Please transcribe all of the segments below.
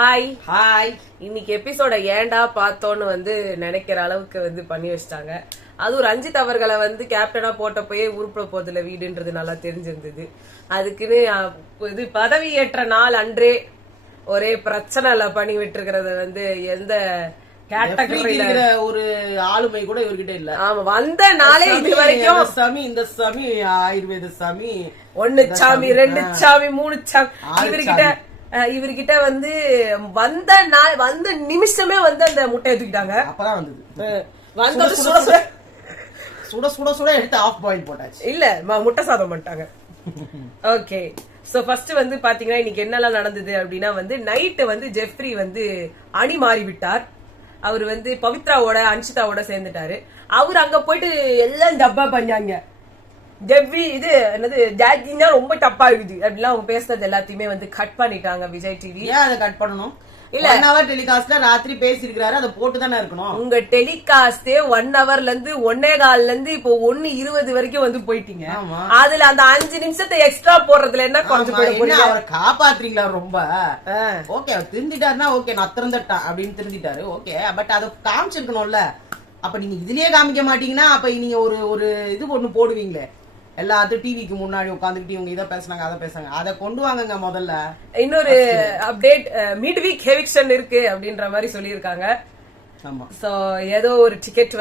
Hi hi. இன்னைக்கு எபிசோட ஏண்டா பார்த்தோன்னு நினைக்கிற அளவுக்கு பண்ணி வச்சிட்டாங்க. அது ஒரு ரஞ்சித் அவர்களை கேப்டனா போட்டப்போயே உருப்பட போதில்ல வீடுன்றது நல்லா தெரிஞ்சிருந்தது. அதுக்குன்னு இது பதவியேற்ற நாள் அன்றே ஒரே பிரச்சனை பண்ணி விட்டுருக்கிறது எந்த கேட்டகரியில ஒரு ஆளுமை கூட இவர்கிட்ட இல்ல. ஆமா, வந்த நாளே இது வரைக்கும் சாமி இந்த சாமி ஆயுர்வேத சாமி, 1 சாமி 2 சாமி 3 சாமி இவர்கிட்ட வந்த நாள் வந்த நிமிஷமே அந்த முட்டையை தூக்கிட்டாங்க. அப்பதான் வந்தது சுட சுட சுட எடுத்து ஆஃப் பாயில் போட்டாச்சு. இல்ல முட்டை சாதம் பண்ணிட்டாங்க. ஓகே, சோ ஃபர்ஸ்ட் பாத்தீங்கன்னா இன்னைக்கு என்னெல்லாம் நடந்தது அப்படின்னா நைட்டு ஜெஃப்ரி அணி மாறி விட்டார். அவர் பவித்ராவோட அன்ஷிதாவோட சேர்ந்துட்டாரு. அவர் அங்க போயிட்டு எல்லாம் டப்பா பண்ணாங்க. ஜெவ்வி இது என்னது ஜாஜின்னா ரொம்ப டப்பா இருக்குது அப்படிலாம் அவங்க பேசுறது எல்லாத்தையுமே கட் பண்ணிட்டாங்க விஜய் டிவி. ஏன் அதை கட் பண்ணணும்? இல்ல 1 hour டெலிகாஸ்ட்ல ராத்திரி பேசிருக்காரு, அதை போட்டு தானே இருக்கணும். உங்க டெலிகாஸ்டே 1 hourல இருந்து 1:15 இருந்து இப்போ 1:20 வரைக்கும் போயிட்டீங்க. அதுல அந்த 5 நிமிஷத்தை எக்ஸ்ட்ரா போடுறதுல என்ன கொஞ்சம் அவரை காப்பாத்துறீங்களா? ரொம்ப ஓகே, அவர் திருந்திட்டாருன்னா ஓகே, நான் திறந்துட்டான் அப்படின்னு திருந்திட்டாரு, ஓகே. பட் அதை காமிச்சிருக்கணும்ல. அப்ப நீங்க இதுலயே காமிக்க மாட்டீங்கன்னா அப்ப நீங்க ஒரு இது ஒண்ணு போடுவீங்களே, எல்லாத்தையும் டிவிக்கு முன்னாடி உட்காந்துக்கிட்டு இவங்க இதை பேசுனாங்க அதை பேசுறாங்க, அதை கொண்டு வாங்க முதல்ல. இன்னொரு அப்டேட், மிட் வீக் எவிக்ஷன் இருக்கு அப்படின்ற மாதிரி சொல்லியிருக்காங்க. ஆமா, சோ ஏதோ ஒரு டிக்கெட்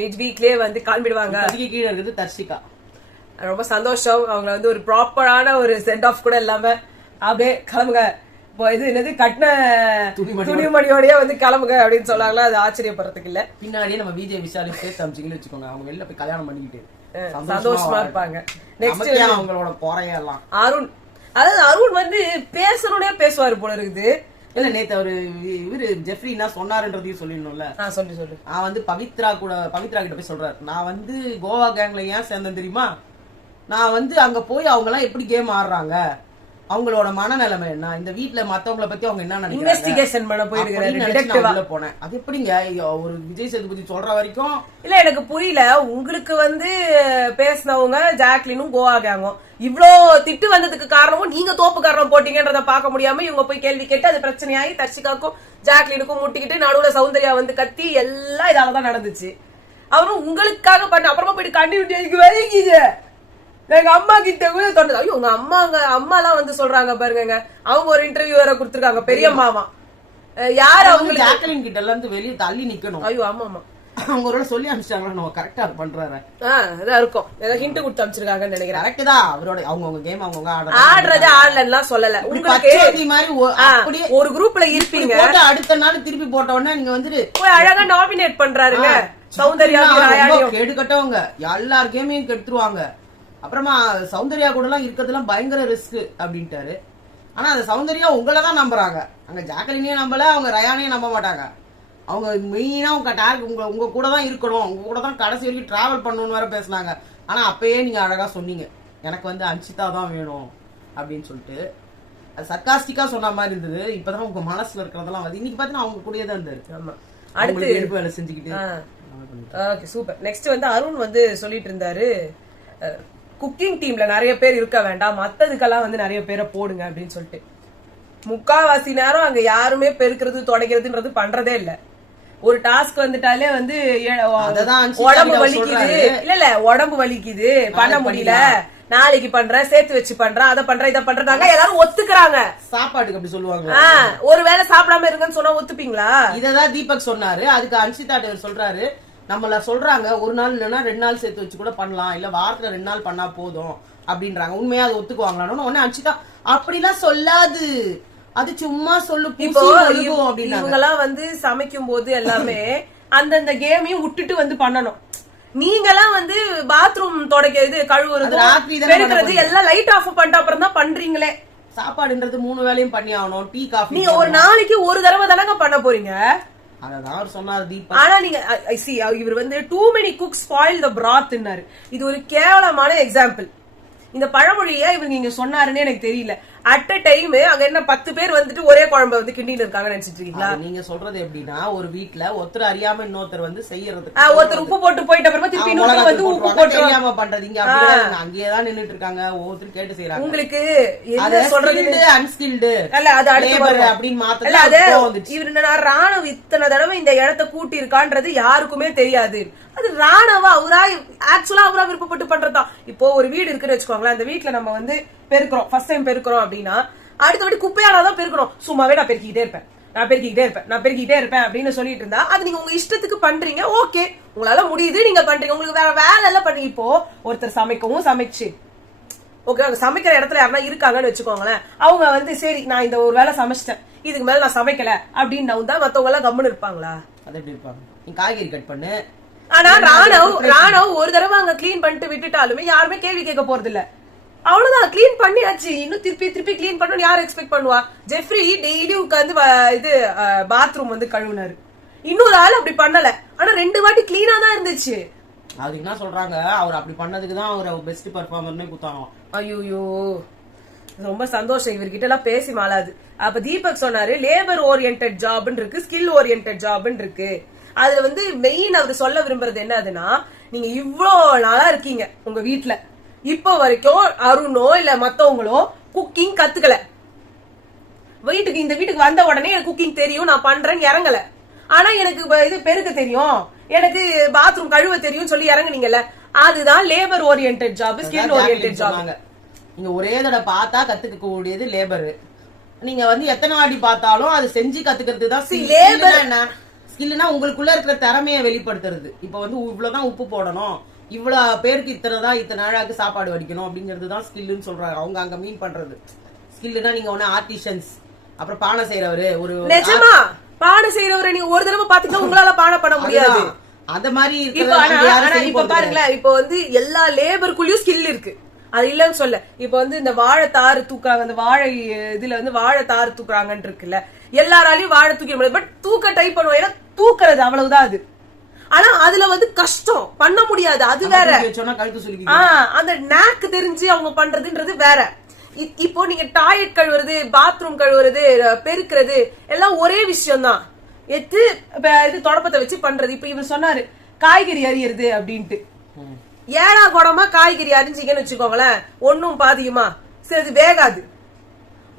மிட் வீக்லயே காண்பிடுவாங்க. கீழே இருக்குது தர்ஷிகா. ரொம்ப சந்தோஷம். அவங்க ஒரு ப்ராப்பரான ஒரு சென்ட் ஆஃப் கூட இல்லாம அப்படியே கிளம்புங்க, இது என்னது கட்டின துணிமணியோடய கிளம்புங்க அப்படின்னு சொன்னாங்களா, அது ஆச்சரியப்படுறதுக்கு இல்ல. பின்னாடியே நம்ம விஜய் விஷாலும் சேர்த்து அமைச்சிங்கன்னு வச்சுக்கோங்க, அவங்க வெளில போய் கல்யாணம் பண்ணிக்கிட்டு சந்தோஷமா இருப்பாங்க. நெக்ஸ்ட் அவங்களோட குறையெல்லாம் அருண், அதாவது அருண் பேசணும்னே பேசுவாரு போல இருக்குது. இல்ல நேத்து அவரு இவரு ஜெஃப்ரி என்ன சொன்னாருன்றதையும் சொல்லிடணும்ல. சொல்லு. நான் பவித்ரா கிட்ட போய் சொல்றாரு, நான் கோவா கேங்ல ஏன் சேர்ந்தேன் தெரியுமா, நான் அங்க போய் அவங்க எல்லாம் எப்படி கேம் ஆடுறாங்க, அவங்களோட மனநிலைமை என்ன, இந்த வீட்டுல மத்தவங்கள பத்தி அவங்க என்ன நினைக்கிறாங்க, இன்வெஸ்டிகேஷன் பண்ண போயிருக்காரு. போனேன். அது எப்படிங்க ஒரு விஜய் சேதுபதி சொல்ற வரைக்கும் இல்ல எனக்கு புரியல. உங்களுக்கு பேசினவங்க ஜாக்லினும் கோவா கேங்கும் இவ்ளோ திட்டு வந்ததுக்கு காரணமும் நீங்க தோப்பு காரணம் போட்டீங்கன்றத பாக்க முடியாம இவங்க போய் கேள்வி கேட்டு அது பிரச்சனையாகி தர்ஷிகாக்கும் ஜாக்லினுக்கும் முட்டிக்கிட்டு நடுவுல சௌந்தர்யா கத்தி எல்லாம் இதாலதான் நடந்துச்சு. அவரும் உங்களுக்காக பண்ண அப்புறமா போயிட்டு கண்டினியூட்டி வைக்கிது. எங்க அம்மா கிட்ட கூட தோணுது, ஐயோ உங்க அம்மா எல்லாம் சொல்றாங்க பாருங்க, அவங்க ஒரு இன்டர்வியூ வேற கொடுத்திருக்காங்க, பெரிய மாமா யாரு அவங்க ஜாக்லின் கிட்ட எல்லாம் வெளியே தள்ளி நிக்கணும். ஐயோ ஆமா அவங்க ஒரு சொல்லி அனுப்பிச்சாங்க, நம்ம கரெக்டா பண்றாரு இருக்கும், ஏதோ ஹிண்ட் கொடுத்து அனுப்பிச்சிருக்காங்கன்னு நினைக்கிறேன். கரெக்ட் தான், அவரோட அவங்க கேம் அவங்க ஆடுறது ஆடலாம் சொல்லல. உங்களுக்கு மாதிரி ஒரு குரூப்ல இருப்பீங்க, அடுத்த நாள் திருப்பி போட்ட உடனே நீங்க போய் அழகா நாமினேட் பண்றாருங்க. சௌந்தர்யா கேடு கட்டவங்க எல்லார் கேமையும் கெடுத்துருவாங்க. அப்புறமா சௌந்தர்யா கூட எல்லாம் இருக்கிறதுலாம் பயங்கர ரிஸ்க் அப்படின்ட்டாரு. ஆனா அந்த சௌந்தர்யா உங்களதான் நம்புறாங்க, அங்க ஜாக்கலினையும் நம்பல, அவங்க ரயானையும் நம்ப மாட்டாங்க. அவங்க மெயினா உங்க கூட தான் இருக்கணும், உங்க கூட தான் கடைசி வரைக்கும் டிராவல் பண்ணணும்னு வேற பேசினாங்க. ஆனா அப்பயே நீங்க அழகா சொன்னீங்க, எனக்கு அன்ஷிதா தான் வேணும் அப்படின்னு சொல்லிட்டு. அது சர்காஸ்டிக்கா சொன்ன மாதிரி இருந்தது. இப்பதான் உங்க மனசுல இருக்கிறதெல்லாம் இன்னைக்கு பாத்தீங்கன்னா அவங்க கூடயே தான் இருந்தாரு. அடுத்து எடுப்பு வேலை செஞ்சுக்கிட்டு. Okay super. நெக்ஸ்ட் அருண் சொல்லிட்டு இருந்தாரு, குக்கிங் டீம்ல நிறைய பேர் இருக்க வேண்டாம், மத்ததுக்கெல்லாம் நிறைய பேரை போடுங்க அப்படின்னு சொல்லிட்டு. முக்காவாசி நேரம் அங்க யாருமே பெருக்கிறது தொடக்கிறதுன்றது பண்றதே இல்ல. ஒரு டாஸ்க் வந்துட்டாலே உடம்பு வலிக்குது, இல்ல உடம்பு வலிக்குது பண்ண முடியல, நாளைக்கு பண்றேன், சேர்த்து வச்சு பண்றேன், அதை பண்றேன், இதை பண்றாங்க, எல்லாரும் ஒத்துக்கிறாங்க. சாப்பாட்டுக்கு அப்படி சொல்லுவாங்க. ஒரு வேளை சாப்பிடாம இருங்கன்னு சொன்னா ஒத்துப்பீங்களா? இததான் தீபக் சொன்னாரு. அதுக்கு அன்ஷிதா சொல்றாரு, நம்மள சொல்றாங்க 1 நாள் இல்லைன்னா 2 நாள் சேர்த்து வச்சு கூட பண்ணலாம், இல்ல வாரத்துல 2 நாள் பண்ணா போதும் அப்படின்றாங்க. உண்மையா அது ஒத்துக்குவாங்களான்னு உடனே அன்ஷிதா அப்படிலாம் சொல்லாது, அது சும்மா சொல்லு. இப்போ இவங்க எல்லாம் சமைக்கும் போது எல்லாமே அந்தந்த கேமையும் விட்டுட்டு பண்ணணும். நீங்கெல்லாம் பாத்ரூம் தொடக்கிறது, கழுவுறது, பெருக்கிறது எல்லாம் லைட் ஆஃப் பண்ணிட்டு அப்புறம் தான் பண்றீங்களே. சாப்பாடுன்றது 3 வேளையும் பண்ணி ஆகணும். டீ காஃபி நீ ஒரு நாளைக்கு ஒரு தடவை தானங்க பண்ண போறீங்க. ஆனா நீங்க இவர் too many cooks spoil the brothன்னாரு. இது ஒரு கேவலமான எக்ஸாம்பிள். இந்த பழமொழியை இவர் நீங்க சொன்னாருன்னு எனக்கு தெரியல. அட் அ டைம் அங்க என்ன 10 பேர் வந்துட்டு ஒரே குழம்பு வந்து கிண்டின்னு இருக்காங்கன்னு நினைச்சிட்டு இருக்கீங்களா? நீங்க சொல்றது எப்படின்னா ஒரு வீட்ல ஒருத்தர் அறியாம இன்னொருத்தர் வந்து செய்யறது, ஒருத்தர் உப்பு போட்டு போயிட்ட அப்புறமா திருப்பி இன்னொருத்தர் வந்து உப்பு போட்டு தெரியாம பண்றது. இங்க அப்படியே அங்கேயேதான் நின்னுட்டு இருக்காங்க, ஒவ்வொருத்தர் கேட்டு செய்யறாங்க. உங்களுக்கு என்ன சொல்றது அன்ஸ்கில்டு அல்ல, அது அடுத்து அப்படின்னு மாத்த. இவரு என்ன ராணுவ இத்தனை தடவை இந்த இடத்த கூட்டி இருக்கான்றது யாருக்குமே தெரியாது. அது ராணுவ அவரா ஆக்சுவலா அவரா விருப்பப்பட்டு பண்றதுதான். இப்போ ஒரு வீடு இருக்குன்னு வச்சுக்கோங்களேன், அந்த வீட்டுல நம்ம வந்து பெருக்கிறோம், ஃபர்ஸ்ட் டைம் பெருக்கிறோம் அப்படின்னா அடுத்த வாட்டி குப்பையாலதான் பெருக்கிறோம். சும்மாவே நான் பெருக்கிட்டே இருப்பேன் அப்படின்னு சொல்லிட்டு இருந்தா அது நீங்க உங்க இஷ்டத்துக்கு பண்றீங்க. ஓகே, உங்களால முடியுது, நீங்க பண்றீங்க, உங்களுக்கு வேற வேலை எல்லாம் பண்றீங்க. இப்போ ஒருத்தர் சமைச்சு ஓகே, சமைக்கிற இடத்துல யாருன்னா இருக்காங்கன்னு வச்சுக்கோங்களேன், அவங்க வந்து சரி நான் இந்த ஒரு வேலை சமைச்சிட்டேன், இதுக்கு மேல நான் சமைக்கல அப்படின்னு தான் மத்தவங்க எல்லாம் கம்முன்னு இருப்பாங்களா? அது எப்படி இருப்பாங்க? நீ காய்கறி கட் பண்ணு. ஆனா ராணவ் ஒரு தடவை அங்க கிளீன் பண்ணிட்டு விட்டுட்டாலுமே யாருமே கேள்வி கேட்க போறது இல்ல. அவ்வளவுதான், கிளீன் பண்ணியாச்சு, இன்னும் திருப்பி கிளீன் பண்ணணும் யாரும் எக்ஸ்பெக்ட் பண்ணுவா? ஜெஃப்ரி டெய்லி உட்காந்து இது பாத்ரூம் வந்து கழுவுனாரு, இன்னொரு ஆள் அப்படி பண்ணல, ஆனா 2 வாட்டி கிளீனா தான் இருந்துச்சு. அதுக்கு என்ன சொல்றாங்க, அவர் அப்படி பண்ணதுக்கு தான் அவர் பெஸ்ட் பெர்ஃபார்மர்னே குத்தாங்க. ஐயோ, ரொம்ப சந்தோஷம், இவர்கிட்ட எல்லாம் பேசி மாளாது. அப்ப தீபக் சொன்னாரு லேபர் ஓரியன்டட் ஜாப்னு இருக்கு, ஸ்கில் ஓரியன்டட் ஜாப்னு இருக்கு. அதுல வந்து மெயின் அவர் சொல்ல விரும்புறது என்னதுன்னா, நீங்க இவ்ளோ நாளா இருக்கீங்க உங்க வீட்டுல, இப்ப வரைக்கும் அருணோ இல்ல மத்தவங்களோ குக்கிங் கத்துக்கல. இந்த வீட்டுக்கு வந்த உடனே எனக்கு குக்கிங் தெரியும், நான் பண்றேன்னு இறங்கல. ஆனா எனக்கு இது பெருக்க தெரியும், எனக்கு பாத்ரூம் கழுவ தெரியும் சொல்லி இறங்குனீங்கல்ல, அதுதான் labour oriented job, skill oriented job. நீங்க ஒரே தடவை பார்த்தா கத்துக்க கூடியது லேபர். நீங்க வந்து எத்தனை வாட்டி பார்த்தாலும் அது செஞ்சு கத்துக்கிறது தான் லேபர். என்ன ஸ்கில்னா உங்களுக்குள்ள இருக்கிற திறமையை வெளிப்படுத்துறது. இப்ப வந்து இவ்வளவுதான் உப்பு போடணும், இவ்வளவு பேருக்கு இத்தனை நாளாக்கு சாப்பாடு வடிக்கணும் அப்படிங்கிறது தான் ஸ்கில்லுன்னு சொல்றாங்க அவங்க அங்க மீன் பண்றது. ஸ்கில்லுனா நீங்க ஒண்ணு ஆர்டிஷன்ஸ், அப்புறம் பானை செய்யறவரு, ஒரு நிஜமா பானை செய்யறவரை நீங்க ஒரு தடவை பாத்தீங்கன்னா உங்களால பானை பண்ண முடியாது. அந்த மாதிரி இப்ப பாருங்களேன், இப்ப வந்து எல்லா லேபருக்குள்ளயும் ஸ்கில் இருக்கு, அது இல்லன்னு சொல்ல. இப்ப வந்து இந்த வாழை தாறு தூக்குறாங்க, அந்த வாழை இதுல வந்து வாழை தாறு தூக்குறாங்கன்னு இருக்குல்ல, எல்லாராலையும் வாழை தூக்க முடியாது, பட் தூக்க ட்ரை பண்ணுவோம், ஏன்னா தூக்குறது அவ்வளவுதான் அது. ஆனா அதுல வந்து கஷ்டம், பண்ண முடியாது, அது வேற. அந்த நாக்கு தெரிஞ்சு அவங்க பண்றதுன்றது வேற. இப்போ நீங்க டாய்லெட் கழுவுறது, பாத்ரூம் கழுவுறது, பெருக்கிறது எல்லாம் ஒரே விஷயம் தான். இது தொடப்பத்தை வச்சு பண்றது. இப்ப இவர் சொன்னாரு காய்கறி அரியறது அப்படின்ட்டு, 7 குடமா காய்கறி அரிஞ்சிங்கன்னு வச்சுக்கோங்களேன், ஒன்னும் பாதியுமா சரி வேகாது.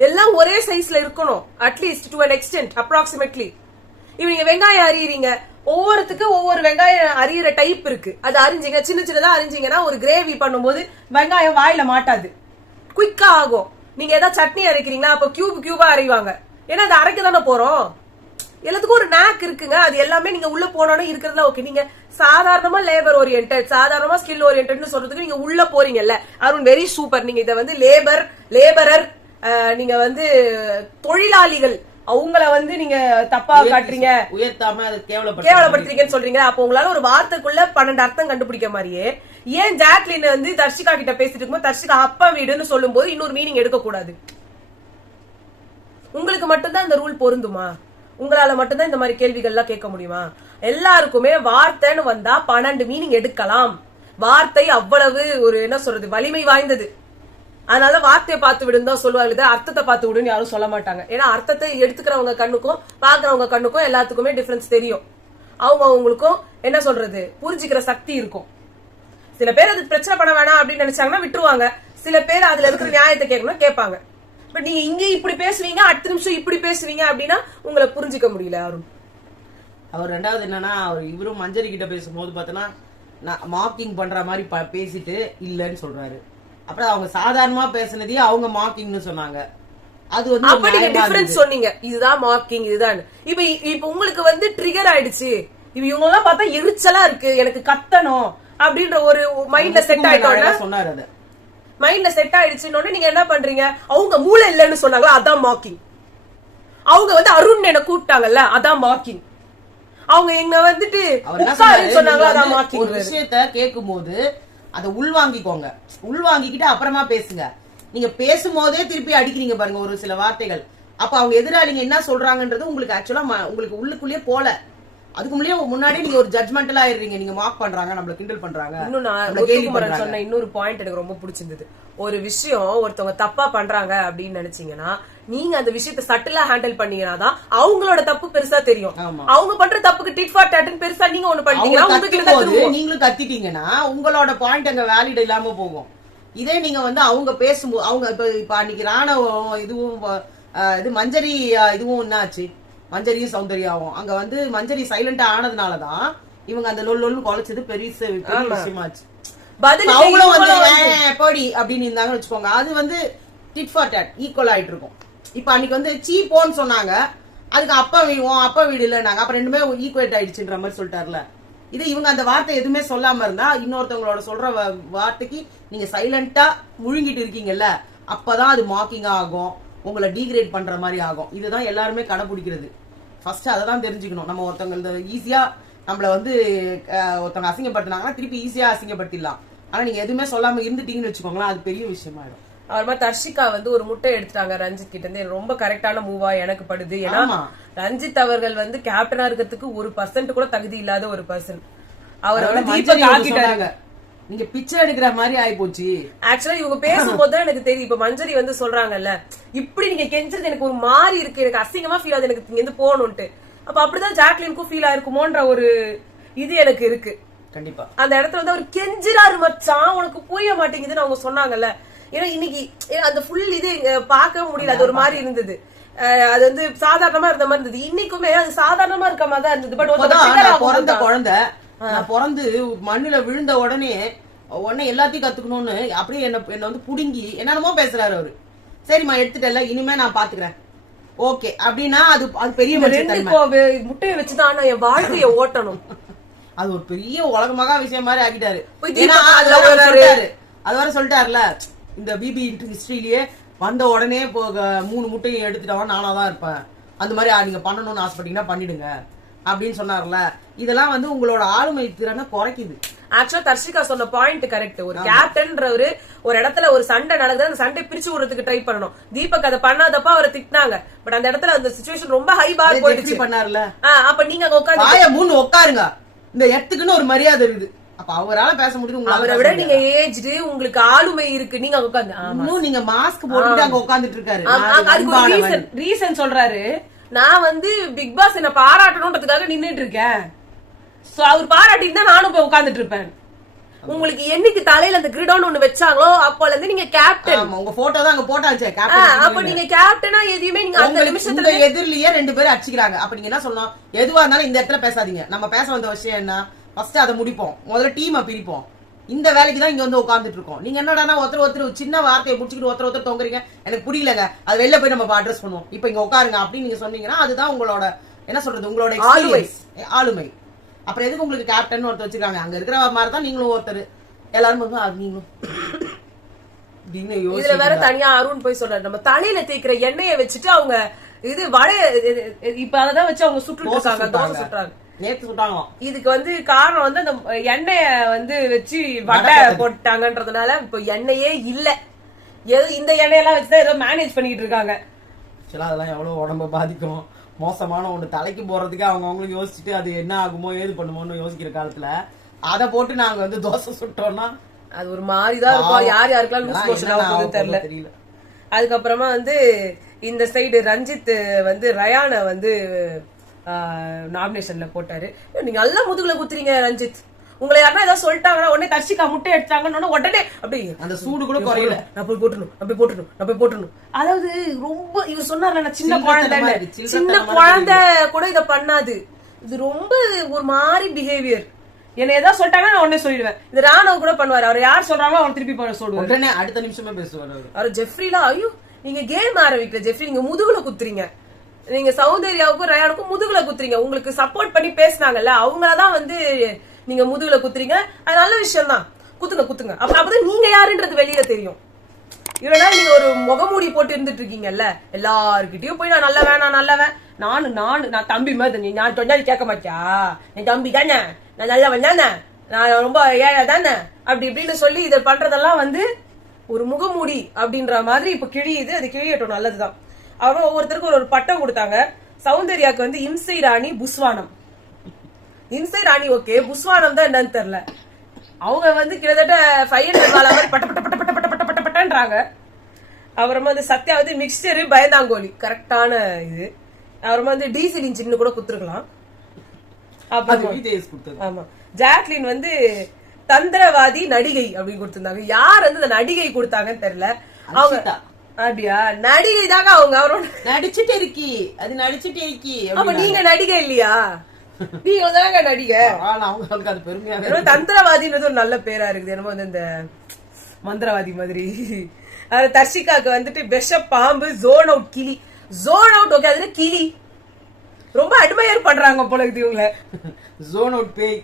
எல்லாம் ஒரே சைஸ்ல இருக்கணும், at least to an extent, approximately. இப்ப நீங்க வெங்காயம் அரியறீங்க, ஒவ்வொருத்துக்கும் ஒவ்வொரு வெங்காயம் அரியற டைப் இருக்கு. அது அரிஞ்சிங்க சின்னதா அரிஞ்சிங்கன்னா ஒரு கிரேவி பண்ணும்போது வெங்காயம் வாயில மாட்டாது, குயிக்கா ஆகும். நீங்க ஏதாவது சட்னி அரைக்கிறீங்களா, அப்ப கியூபா அரைவாங்க, ஏன்னா அது அரைக்க தானே போறோம். எல்லாத்துக்கும் ஒரு நாக் இருக்குங்க, அது எல்லாமே நீங்க உள்ள போனோன்னு இருக்கிறதுல ஓகே. நீங்க சாதாரணமா லேபர் ஓரியன்டட், சாதாரணமா ஸ்கில் ஓரியன்டட்னு சொல்றதுக்கு நீங்க உள்ள போறீங்கல்ல, அருண் வெரி சூப்பர். நீங்க இதை வந்து லேபரர், நீங்க வந்து தொழிலாளிகள், அவங்கள வந்து நீங்க தப்பா காட்டுறீங்க, உயர்த்தாம கேவலப்படுத்துறீங்கன்னு சொல்றீங்க. அப்ப உங்களால ஒரு வார்த்தைக்குள்ள 12 அர்த்தம் கண்டுபிடிக்க மாதிரியே, ஏன் ஜாக்லின் வந்து தர்ஷிகா கிட்ட பேசிட்டு இருக்கும்போது தர்ஷிகா அப்பா வீடுன்னு சொல்லும் போது இன்னொரு மீனிங் எடுக்க கூடாது? உங்களுக்கு மட்டும்தான் இந்த ரூல் பொருந்துமா? உங்களால மட்டும்தான் இந்த மாதிரி கேள்விகள் எல்லாம் கேட்க முடியுமா? எல்லாருக்குமே வார்த்தைன்னு வந்தா 12 மீனிங் எடுக்கலாம். வார்த்தை அவ்வளவு ஒரு என்ன சொல்றது வலிமை வாய்ந்தது. அதனால வார்த்தையை பார்த்து விடுன்னு தான் சொல்லுவாங்க, அர்த்தத்தை பார்த்து விடுன்னு யாரும் சொல்ல மாட்டாங்க. ஏன்னா அர்த்தத்தை எடுத்துக்கிறவங்க கண்ணுக்கும் பாக்குறவங்க கண்ணுக்கும் எல்லாத்துக்குமே டிஃபரன்ஸ் தெரியும். அவங்களுக்கும் என்ன சொல்றது புரிஞ்சுக்கிற சக்தி இருக்கும். சில பேர் அது பிரச்சனை பண்ண வேணாம் அப்படின்னு நினைச்சாங்கன்னா விட்டுருவாங்க, சில பேர் அதுல இருக்கிற நியாயத்தை கேட்கணும் கேட்பாங்க. பட் நீங்க இங்க இப்படி பேசுவீங்க, அடுத்த நிமிஷம் இப்படி பேசுவீங்க அப்படின்னா உங்களை புரிஞ்சுக்க முடியல யாரும். அவர் ரெண்டாவது என்னன்னா, அவர் இவரும் மஞ்சரி கிட்ட பேசும்போது பாத்தீங்கன்னா மார்க்கிங் பண்ற மாதிரி பேசிட்டு இல்லன்னு சொல்றாரு. அப்புறம் அவங்க சாதாரணமா பேசினதே அவங்க மார்க்கிங்னு சொன்னாங்க. அது வந்து அப்ப நீங்க டிஃபரன்ஸ் சொன்னீங்க, இதுதான் மார்க்கிங் இதுதான். இப்ப உங்களுக்கு வந்து ட்ரிகர் ஆயிடுச்சு, இப்ப இவங்க எல்லாம் பார்த்தா எரிச்சலா இருக்கு, எனக்கு கத்தணும் அப்படின்ற ஒரு மைண்ட்ல செட் ஆயிட்டோம்னா சொன்னாரு. அது மைண்ட்ல செட் ஆயிடுச்சுன்னு நீங்க என்ன பண்றீங்க, அவங்க மூளை இல்லன்னு சொன்னாங்களா அதான் மார்க்கிங். அவங்க வந்து அருண் என்ன கூப்பிட்டாங்கல்ல அதான் மார்க்கிங். அவங்க எங்க வந்துட்டு சொன்னாங்களா அதான் மார்க்கிங். ஒரு விஷயத்த கேட்கும் போது அதை உள்வாங்கிக்கோங்க, உள்வாங்கிக்கிட்டு அப்புறமா பேசுங்க. நீங்க பேசும்போதே திருப்பி அடிக்கிறீங்க பாருங்க ஒரு சில வார்த்தைகள். அப்ப அவங்க எதிராளிங்க என்ன சொல்றாங்கன்றது உங்களுக்கு ஆக்சுவலா உங்களுக்கு உள்ளுக்குள்ளேயே போல. அதுக்கு முன்னாடி நீங்க ஒரு ஜட்மெண்டலா ஆயிடுறீங்க. நீங்க மார்க் பண்றாங்க, நம்மள கிண்டல் பண்றாங்க. இன்னும் நான் சொன்ன இன்னொரு பாயிண்ட் எனக்கு ரொம்ப பிடிச்சிருந்தது. ஒரு விஷயம் ஒருத்தவங்க தப்பா பண்றாங்க அப்படின்னு நினைச்சீங்கன்னா நீங்க அந்த விஷயத்தை சட்டிலா ஹேண்டில் பண்ணீங்கன்னா தான் அவங்களோட தப்பு பெருசா தெரியும். அவங்க பண்ற தப்புக்கு டிட் ஃபார் டாட்னு பெருசா நீங்க ஒண்ணு பண்ணிட்டீங்கன்னா நீங்களும் கத்திட்டீங்கன்னா உங்களோட பாயிண்ட் அங்க வேலிட் இல்லாம போகும். இதே நீங்க வந்து அவங்க பேசும்போது அவங்க இப்ப அன்னைக்கு ராணுவம் இதுவும் இது மஞ்சரி இதுவும் என்னாச்சு, மஞ்சரியும் சௌந்தர்யாவும் அங்க வந்து மஞ்சரி சைலண்டா ஆனதுனாலதான் இவங்க அந்த லொல்லு குலைச்சது பெரிய விஷயமாச்சு. அவங்களும் வந்து போடி அப்படின்னு இருந்தாங்கன்னு வச்சுக்கோங்க, அது வந்து டிட் ஃபார் டாட் ஈக்குவல் ஆயிட்டு இருக்கும். இப்ப அன்னைக்கு வந்து சீப்போன்னு சொன்னாங்க, அதுக்கு அப்பா வீடு இல்லைன்னாங்க, அப்ப ரெண்டுமே ஈக்குவேட் ஆயிடுச்சுன்ற மாதிரி சொல்லிட்டாருல. இது இவங்க அந்த வார்த்தை எதுவுமே சொல்லாம இருந்தா இன்னொருத்தவங்களோட சொல்ற வார்த்தைக்கு நீங்க சைலண்டா முழுங்கிட்டு இருக்கீங்கல்ல, அப்பதான் அது மார்க்கிங் ஆகும், உங்களை டீக்ரேட் பண்ற மாதிரி ஆகும். இதுதான் எல்லாருமே கடைபிடிக்கிறது. ஃபர்ஸ்ட் அதை தான் தெரிஞ்சுக்கணும். நம்ம ஒருத்தவங்க ஈஸியா நம்மள வந்து ஒருத்தவங்க அசிங்கப்படுத்தினாங்கன்னா திருப்பி ஈஸியா அசிங்கப்படுத்திடலாம். ஆனா நீங்க எதுவுமே சொல்லாம இருந்துட்டீங்கன்னு வச்சுக்கோங்களேன், அது பெரிய விஷயமாயிடும். அப்புறமா தர்ஷிகா வந்து ஒரு முட்டை எடுத்துட்டாங்க ரஞ்சித் கிட்ட இருந்து. ரொம்ப கரெக்டான மூவா எனக்கு படுது. ஏன்னா ரஞ்சித் அவர்கள் வந்து கேப்டனா இருக்கிறதுக்கு 1% கூட தகுதி இல்லாத ஒரு பர்சன். அவர் வந்து தீபக் ஆக்கிட்டாங்க. நீங்க பிச்சை எடுக்கிற மாதிரி ஆயி போச்சு. ஆக்சுவலா இவங்க பேசும்போது தான் எனக்கு தெரியும். இப்ப மஞ்சரி வந்து சொல்றாங்கல்ல, இப்படி நீங்க கெஞ்சுறது எனக்கு ஒரு மாதிரி இருக்கு, எனக்கு அசிங்கமா ஃபீல் ஆகுது, எனக்கு இங்க இருந்து போகணும்ட்டு. அப்ப அப்படிதான் ஜாக்லினுக்கும் ஃபீல் ஆயிருக்குமோன்ற ஒரு இது எனக்கு இருக்கு. கண்டிப்பா அந்த இடத்துல வந்து அவர் கெஞ்சிராரு மச்சான், உனக்கு புரிய மாட்டேங்குதுன்னு அவங்க சொன்னாங்கல்ல. ஏன்னா இன்னைக்கு அந்த ஃபுல் இது பார்க்க முடியல, அது ஒரு மாதிரி இருந்தது. அது வந்து சாதாரணமா இருந்த மாதிரி இருந்தது. இன்னைக்குமே அது சாதாரணமா இருக்க மாதிரி தான் இருந்தது. பட் பிறந்த குழந்தை நான் பிறந்து மண்ணுல விழுந்த உடனே எல்லாத்தையும் கத்துக்கணும்னு அப்படியே என்ன வந்து புடுங்கி என்னென்னமோ பேசுறாரு அவரு. சரிம்மா எடுத்துட்டல, இனிமே நான் பாத்துக்கிறேன் ஓகே அப்படின்னா அது பெரிய முட்டையை வச்சுதான் என் வாழ்க்கைய ஓட்டணும். அது ஒரு பெரிய உலகமாக விஷயம் மாதிரி ஆகிட்டாரு. அது வர சொல்லிட்டாருல, இந்த பிபி ஹிஸ்டரியிலேயே வந்த உடனே 3 முட்டையும் எடுத்துட்டவன் நானாதான் இருப்பேன், அந்த மாதிரி நீங்க பண்ணணும்னு ஆசைப்பட்டீங்கன்னா பண்ணிடுங்க அப்படின்னு சொன்னார்ல. இதெல்லாம் வந்து உங்களோட ஆளுமை திறனை குறைக்குது. ஆக்சுவலா தர்ஷிகா சொன்ன பாயிண்ட் கரெக்ட். ஒரு கேப்டன்ன்றவரு ஒரு இடத்துல ஒரு சண்டை நடக்குது, அந்த சண்டை பிரிச்சு விடுறதுக்கு ட்ரை பண்ணணும். தீபக் அதை பண்ணாதப்ப அவரை திட்டினாங்க. பட் அந்த இடத்துல அந்த சிச்சுவேஷன் ரொம்ப ஹை பார் போயிடுச்சு பண்ணாருல. அப்ப நீங்க உட்காந்து உட்காருங்க, இந்த இடத்துக்குன்னு ஒரு மரியாதை இருக்குது. அப்ப அவரால பேச முடியும். அவரை விட நீங்க ஏஜ்டு, உங்களுக்கு ஆளுமை இருக்கு, நீங்க உட்காந்து இன்னும் நீங்க மாஸ்க் போட்டுட்டு அங்க உட்காந்துட்டு இருக்காரு. அதுக்கு ஒரு ரீசன் சொல்றாரு. நான் வந்து பிக் பாஸ் என்ன பாராட்டணும்ன்றதுக்காக நின்னுட்டு இருக்கேன். சோ அவர் பாராட்டிட்டு நானும் போய் உட்கார்ந்துட்டு இருப்பேன். உங்களுக்கு என்னைக்கு தலையில அந்த கிரிடவுன் ஒண்ணு வச்சாங்களோ அப்போல இருந்து நீங்க கேப்டன். உங்க போட்டோ தான் அங்க போட்டாச்சு கேப்டன். அப்ப நீங்க கேப்டனா எதுவுமே நீங்க அந்த நிமிஷத்துல எதிரிலேயே 2 பேரும் அடிச்சுக்கிறாங்க. அப்ப நீங்க என்ன சொல்லணும், எதுவா இருந்தாலும் இந்த இடத்துல பேசாதீங்க, நம்ம பேச வந்த விஷயம் என்ன ஃபர்ஸ்ட் அதை முடிப்போம், முதல்ல டீமை பிரிப்போம். இந்த வேலைக்கு தான் இங்க வந்து உட்கார்ந்துட்டு இருக்கோம். நீங்க என்னடா ஒருத்தர் சின்ன வார்த்தையை புடிச்சிட்டு ஒருத்தர் தொங்குறீங்க, எனக்கு புரியலங்க, அது வெளில போய் நம்ம அட்ரஸ் பண்ணுவோம், இப்ப இங்க உட்காருங்க அப்படின்னு நீங்க சொன்னீங்கன்னா அதுதான் உங்களோட என்ன சொல்றது, உங்களோட ஆளுமை. அப்புறம் எதுக்கு உங்களுக்கு கேப்டன் ஒருத்தர் வச்சிருக்காங்க, அங்க இருக்கிற மாதிரி தான் நீங்களும் ஒருத்தர், எல்லாரும் நீங்களும். இதுல வேற தனியா அருண் போய் சொல்றாரு, நம்ம தலையில தேய்க்கிற எண்ணெயை வச்சுட்டு அவங்க இது வடை இப்ப அததான் வச்சு அவங்க சுட்டு இருக்காங்க, தோசை சுட்டுறாங்க. நேத்து சுட்டாங்க. இதுக்கு வந்து காரணம் வந்து அந்த எண்ணெய வந்து வச்சு வடை போட்டாங்கன்றதுனால இப்ப எண்ணெயே இல்ல, ஏதோ இந்த எண்ணெயெல்லாம் வச்சுதான் ஏதோ மேனேஜ் பண்ணிட்டு இருக்காங்க. அதெல்லாம் எவ்வளவு உடம்ப பாதிக்கும், மோசமான ஒண்ணு தலைக்கு போறதுக்கு அவங்களுக்கு யோசிச்சுட்டு அது என்ன ஆகுமோ ஏது பண்ணுமோன்னு யோசிக்கிற காலத்துல அதை போட்டு நாங்க வந்து தோசை சுட்டோம்னா அது ஒரு மாதிரிதான் இருக்கும். யார் யாருக்கெல்லாம் லூஸ் மோஷன் ஆகுதுன்னு தெரியல. அதுக்கப்புறமா வந்து இந்த சைடு ரஞ்சித் வந்து ரயானை வந்து நாமினேஷன்ல போட்டாரு. நீங்க நல்லா முதுகுல குத்துறீங்க ரஞ்சித், உங்களை யாருன்னா ஏதாவது சொல்லிட்டாங்கன்னா உடனே தர்ஷிகா முட்டை எடுத்தாங்கன்னு உடனே அப்படி அந்த சூடு கூட குறையல, நான் போய் போட்டுணும். அதாவது ரொம்ப இவர் சொன்னார்ல, சின்ன குழந்தை கூட இத பண்ணாது, இது ரொம்ப ஒரு மாதிரி பிஹேவியர். என்ன ஏதாவது சொல்லிட்டாங்கன்னா நான் உடனே சொல்லிடுவேன். இந்த ராணவ் கூட பண்ணுவாரு, அவர் யார் சொல்றாங்களோ அவர் திருப்பி பண்ண சொல்லுவாரு, அடுத்த நிமிஷமே பேசுவாரு. அவர் ஜெஃப்ரிலாம் ஐயோ நீங்க கேம் ஆரம்பிக்கல ஜெஃப்ரி, நீங்க முதுகுல குத்துறீங்க, நீங்க சௌந்தர்யாவுக்கும் ரயானுக்கும் முதுகுல குத்துறீங்க, உங்களுக்கு சப்போர்ட் பண்ணி பேசினாங்கல்ல அவங்களதான் வந்து நீங்க முதுகுல குத்துறீங்க, அது நல்ல விஷயம் தான், குத்துங்க. அப்பதான் நீங்க யாருன்றது வெளியில தெரியும். இல்லைன்னா நீங்க ஒரு முகமூடி போட்டு இருந்துட்டு இருக்கீங்கல்ல, எல்லாருக்கிட்டையும் போய் நான் நல்லவன் நான் தம்பி மாதிரி, நான் சொன்னா கேட்க மாட்டியா, என் தம்பி தானே, நான் நல்லவன் தானே, நான் ரொம்ப ஏழை தானே, அப்படி இப்படின்னு சொல்லி இதை பண்றதெல்லாம் வந்து ஒரு முகமூடி அப்படின்ற மாதிரி இப்ப கிழியுது. அது கிழியட்டும், நல்லதுதான். அப்புறம் ஒவ்வொருத்தருக்கும் ஒரு பட்டம் கொடுத்தாங்க. சௌந்தர்யாக்கு வந்து இம்சை ராணி புஸ்வானம், இன்சை ராணி ஓகே, புஸ்வானம் தான் என்னன்னு தெரியல. அவங்க வந்து கிட்டத்தட்ட 500 மாதிரி பட்ட பட்ட பட்ட பட்ட பட்ட பட்ட பட்ட பட்டன்றாங்க. அப்புறமா வந்து சத்யா வந்து மிக்சரு பயந்தாங்கோலி கரெக்டான இது. அப்புறமா வந்து டீசல் இன்ஜின் கூட குடுத்துருக்கலாம். ஆமா, ஜாக்லின் வந்து தந்திரவாதி நடிகை அப்படின்னு கொடுத்திருந்தாங்க. யார் வந்து அந்த நடிகை கொடுத்தாங்கன்னு தெரியல. அவங்க அப்படியா நடிகை தாங்க அவங்க. அவரோட நடிச்சுட்டு இருக்கி, அது நடிச்சுட்டு இருக்கி. அப்ப நீங்க நடிகை இல்லையா? நீங்க தாங்க நடிகை. அவங்களுக்கு அது பெருமையாக. தந்திரவாதின்றது ஒரு நல்ல பேரா இருக்குது. என்னமோ வந்து இந்த மந்திரவாதி மாதிரி. அது தர்ஷிகாக்கு வந்துட்டு விஷ பாம்பு, ஜோன் அவுட் கிளி. ஜோன் அவுட் ஓகே, அதுல கிளி ரொம்ப அட்மையர் பண்றாங்க போல இருக்குது இவங்க. ஜோன் அவுட் பேய்,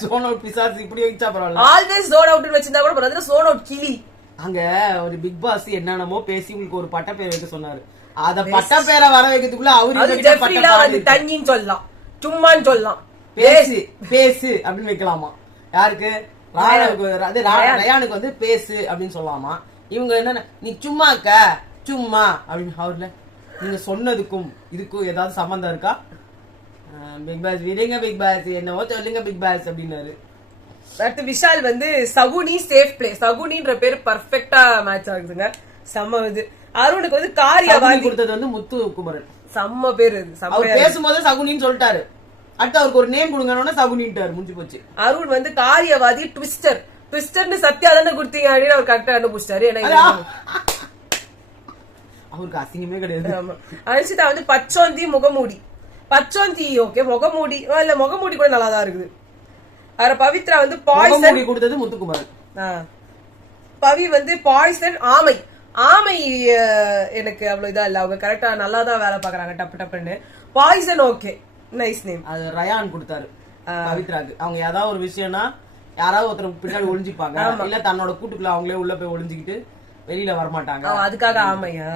ஜோன் அவுட் பிசாசு இப்படி வச்சா பரவாயில்ல. ஆல்வேஸ் ஜோன் அவுட்னு வச்சிருந்தா கூட பரவாயில்ல, ஜோன் அவுட் கிளி. அங்க ஒரு பிக் பாஸ் என்னென்னமோ பேசி உங்களுக்கு ஒரு பட்ட பேர் வைக்க சொன்னாரு. அத பட்ட பேரை வர வைக்கிறதுக்குள்ள அவரு ஜெஃப்ரிலாம் வந்து தண்ணின்னு சொல்லலாம், சும்மான்னு சொல்லலாம், பேசு பேசு அப்படின்னு வைக்கலாமா. யாருக்கு? ரயானுக்கு வந்து பேசு அப்படின்னு சொல்லலாமா. இவங்க என்னன்னா நீ சும்மா இருக்க சும்மா அப்படின்னு. அவர்ல நீங்க சொன்னதுக்கும் இதுக்கும் ஏதாவது சம்பந்தம் இருக்கா? பிக் பாஸ் விடுங்க, பிக் பாஸ் என்னவோ சொல்லுங்க பிக் பாஸ் அப்படின்னாரு. அடுத்து விஷால் வந்து சகுனி சேஃப் பிளே. சகுனின்ற பேரு பர்ஃபெக்டா மேட்ச் ஆகுதுங்க. செம்ம இது. அருணுக்கு வந்து காரியவாதி கொடுத்தது வந்து முத்துக்குமரன். செம்ம பேரு. அவர் பேசும்போது சகுனின்னு சொல்லிட்டாரு. அடுத்து அவருக்கு ஒரு நேம் கொடுங்க, சகுனின்ட்டாரு. முடிஞ்சு போச்சு. அருண் வந்து காரியவாதி ட்விஸ்டர். ட்விஸ்டர்னு சத்யா தானே கொடுத்தீங்க அப்படின்னு அவர் கரெக்டா கண்டுபிடிச்சிட்டாரு. அவருக்கு அசிங்கமே கிடையாது. அனுஷிதா வந்து பச்சோந்தி முகமூடி. பச்சோந்தி ஓகே, முகமூடி இல்ல, முகமூடி கூட நல்லா தான் இருக்குது. அப்புறம் பவித்ரா வந்து பாய்சன் கொடுத்தது முத்துக்குமார். பவி வந்து பாய்சன் ஆமை. ஆமை எனக்கு அவ்வளவு இதா இல்ல, அவங்க கரெக்டா நல்லா தான் வேலை பாக்குறாங்க டப்பு டப்புன்னு. Poison okay, nice name. அது ரயான் கொடுத்தாரு பவித்ராக்கு. அவங்க ஏதாவது ஒரு விஷயம்னா யாராவது ஒருத்தர் பின்னாடி ஒளிஞ்சிப்பாங்க, இல்ல தன்னோட கூட்டுக்குள்ள அவங்களே உள்ள போய் ஒளிஞ்சுக்கிட்டு வெளியில வரமாட்டாங்க. அதுக்காக ஆமையா.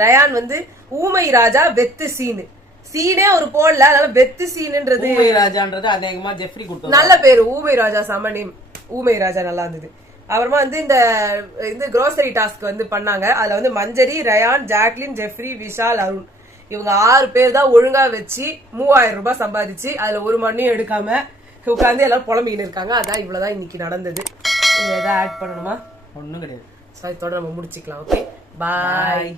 ரயான் வந்து ஊமை ராஜா வெத்து சீனு. சீனே ஒரு போடல, அதனால வெத்து சீனுன்றது. ஊமை ராஜான்றது அதிகமா ஜெஃப்ரி கொடுத்தது. நல்ல பேரு ஊமை ராஜா, செம நேம். ஊமை ராஜா நல்லா இருந்தது. அப்புறமா வந்து இந்த grocery டாஸ்க் வந்து பண்ணாங்க. அதுல வந்து Manjari, Ryan, Jacqueline, Jeffrey, Vishal, Arun இவங்க 6 பேர் தான் ஒழுங்கா வச்சு 3000 ரூபாய் சம்பாதிச்சு அதுல ஒரு மணியும் எடுக்காம உட்காந்து எல்லாம் புலம்பின்னு இருக்காங்க. அதான் இவ்வளவுதான் இன்னைக்கு நடந்தது. ஏதாவது ஆட் பண்ணணுமா? ஒண்ணும் கிடையாது. இதோட நம்ம முடிச்சுக்கலாம். ஓகே, பாய்.